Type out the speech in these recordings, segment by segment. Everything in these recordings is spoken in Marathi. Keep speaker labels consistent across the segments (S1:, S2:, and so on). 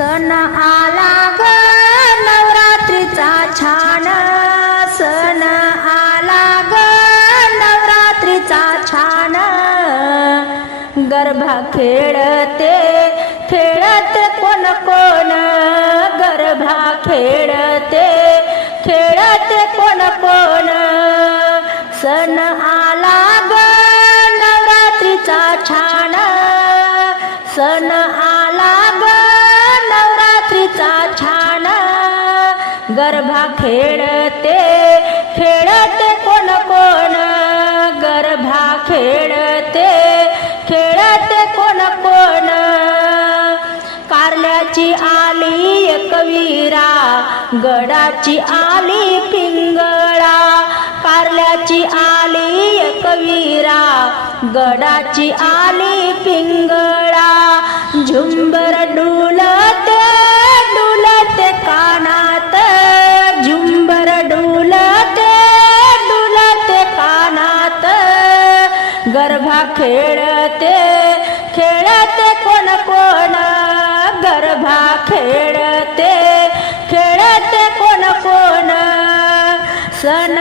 S1: सण आला ग नवरात्रीचा छान सण आला ग नवरात्रीचा छान. गरबा खेळते खेळते कोण कोण? गरबा खेळते खेळते कोण कोण? सण गरबा खेळते. खेळते कोण कोण गरबा खेळते. खेळते कोण कोण कारल्याची आली एकवीरा गडाची आली पिंगळा. कारल्याची आली एकवीरा गडाची आली पिंगळा. झुंबर डू खेळते खेळते कोण कोण गरबा खेळते खेळते कोण कोण सण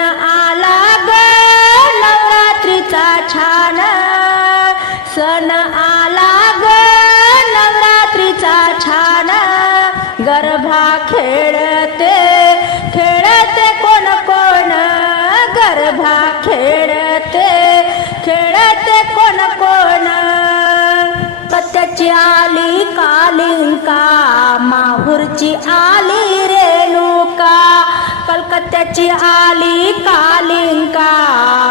S1: कालिंका माहूरची आली रेणुका कलकत्त्याची आली कालिंका.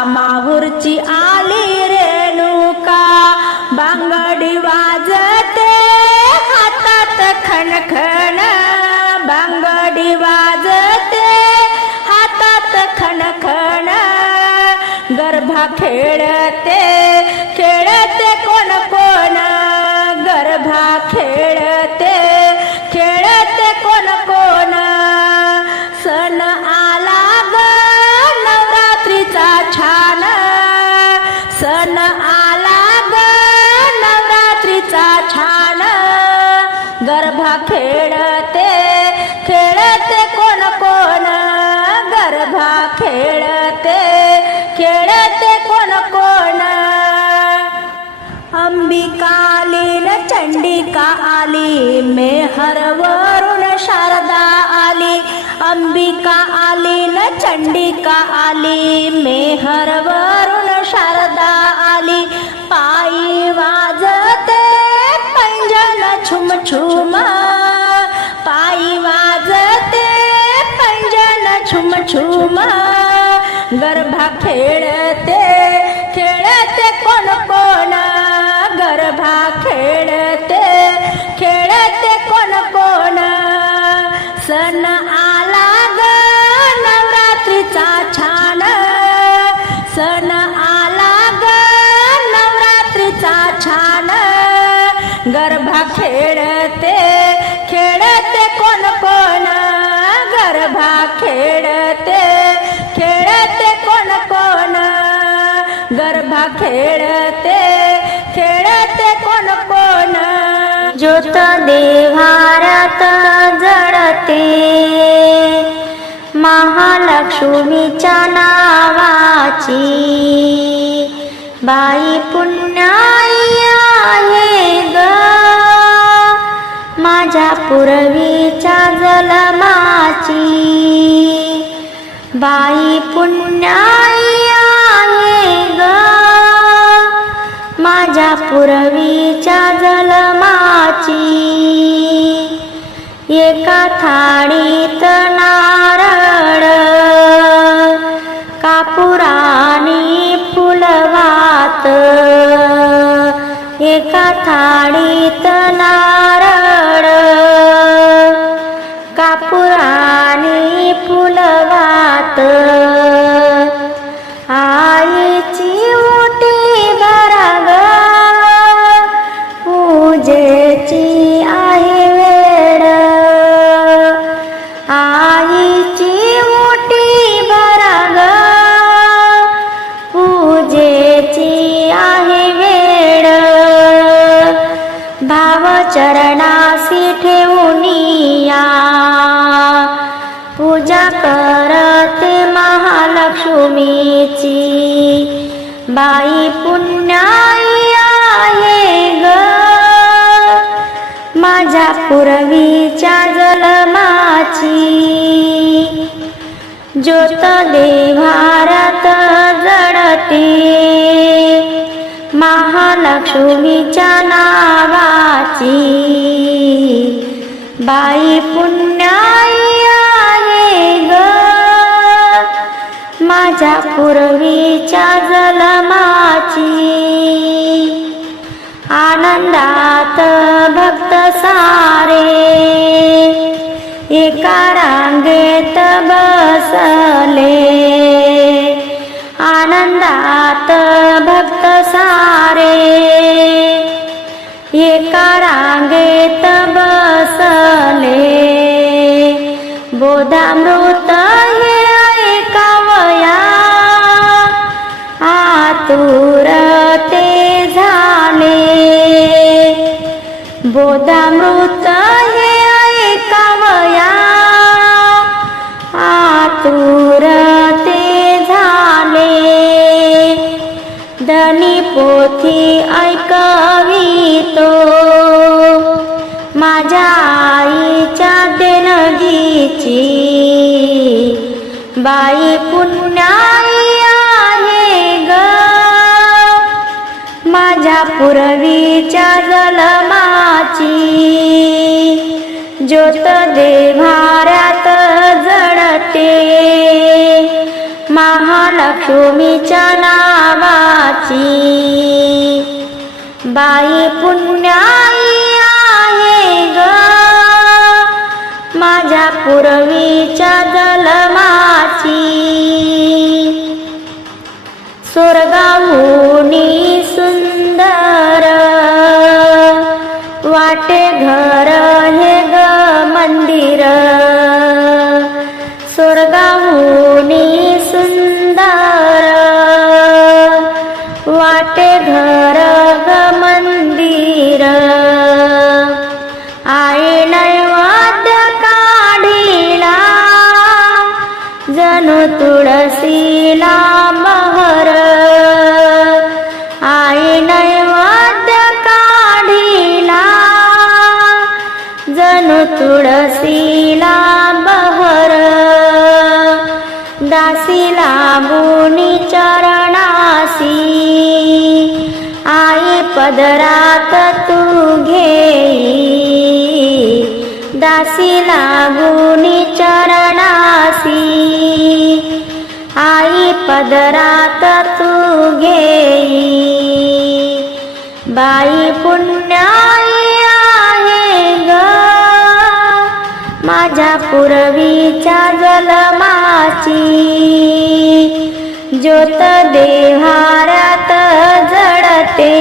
S1: माहूरची आली रेणुका बांगडी वाजते हातात खणखण. बांगडी वाजते हातात खणखण. गरबा खेळते खेळते खेळते खेळते कोण कोण? अंबिकालीन चंडिका आली मेहरवरून शारदा आली. अंबिका आली न चंडिका आली मेहरवरून शारदा आली. पायी वाजते पंजन छुम छुमा छुमा गरबा खेळते खेळते कोण कोण गरबा खेळते खेळते कोण कोण सण आ खेळते खेळते कोण कोण. ज्योत देवारात जडते. महालक्ष्मीच्या नावाची बाई पुण्याई आहे ग. माझ्या पूर्वीच्या जलमाची बाई पुण्याई माझ्या पूर्वीच्या जलमाची एका थाळीत नारळ कापुरानी फुलवात. एका थाळीत नारळ कापुरानी फुलवात.
S2: बाई पुण्याई आहे ग. माझ्या पूर्वीच्या जलमाची ज्योत देवारत जडते. महालक्ष्मीच्या नावाची बाई पुण्याई माझ्या पूर्वीच्या जलमाची. आनंदात भक्त सारे. एका रांगेत बसले. आनंदात भक्त सारे. एका रांगेत बसले. बोधामृत आतुर ते झाले बोधामृत हे ऐकावया. आतुर ते झाले धनी पोथी ऐकवितो. माझ्या आईच्या देणगीची बाई पुन्हा माझ्या पूर्वीच्या जलमाची. ज्योत देव्हाऱ्यात जडते महालक्ष्मीच्या नावाची. बाई पुण्याई आहे ग. माझ्या पूर्वीच्या जलमाची. কাটে तुळशीला बहर दासीला गुणी चरणासी आई पदरात तू घेई. दासीला गुणी चरणासी आई पदरात तू घेई. बाई पुण्य पूर्वीच्या जलमाची ज्योत देव्हाऱ्यात जडते.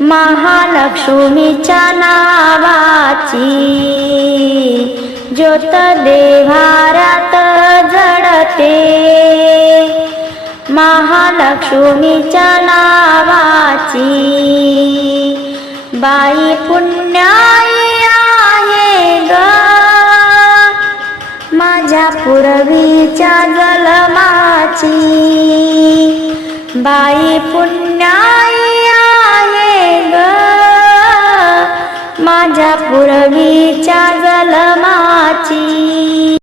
S2: महालक्ष्मीच्या नावाची ज्योत देहाऱ्यात जडते. महालक्ष्मीच्या नावाची बाई पुण्याई आहे ग. पूर्वीच्या जलमाची बाई पुण्याई आहे ग. माझ्या पूर्वीच्या जलमाची.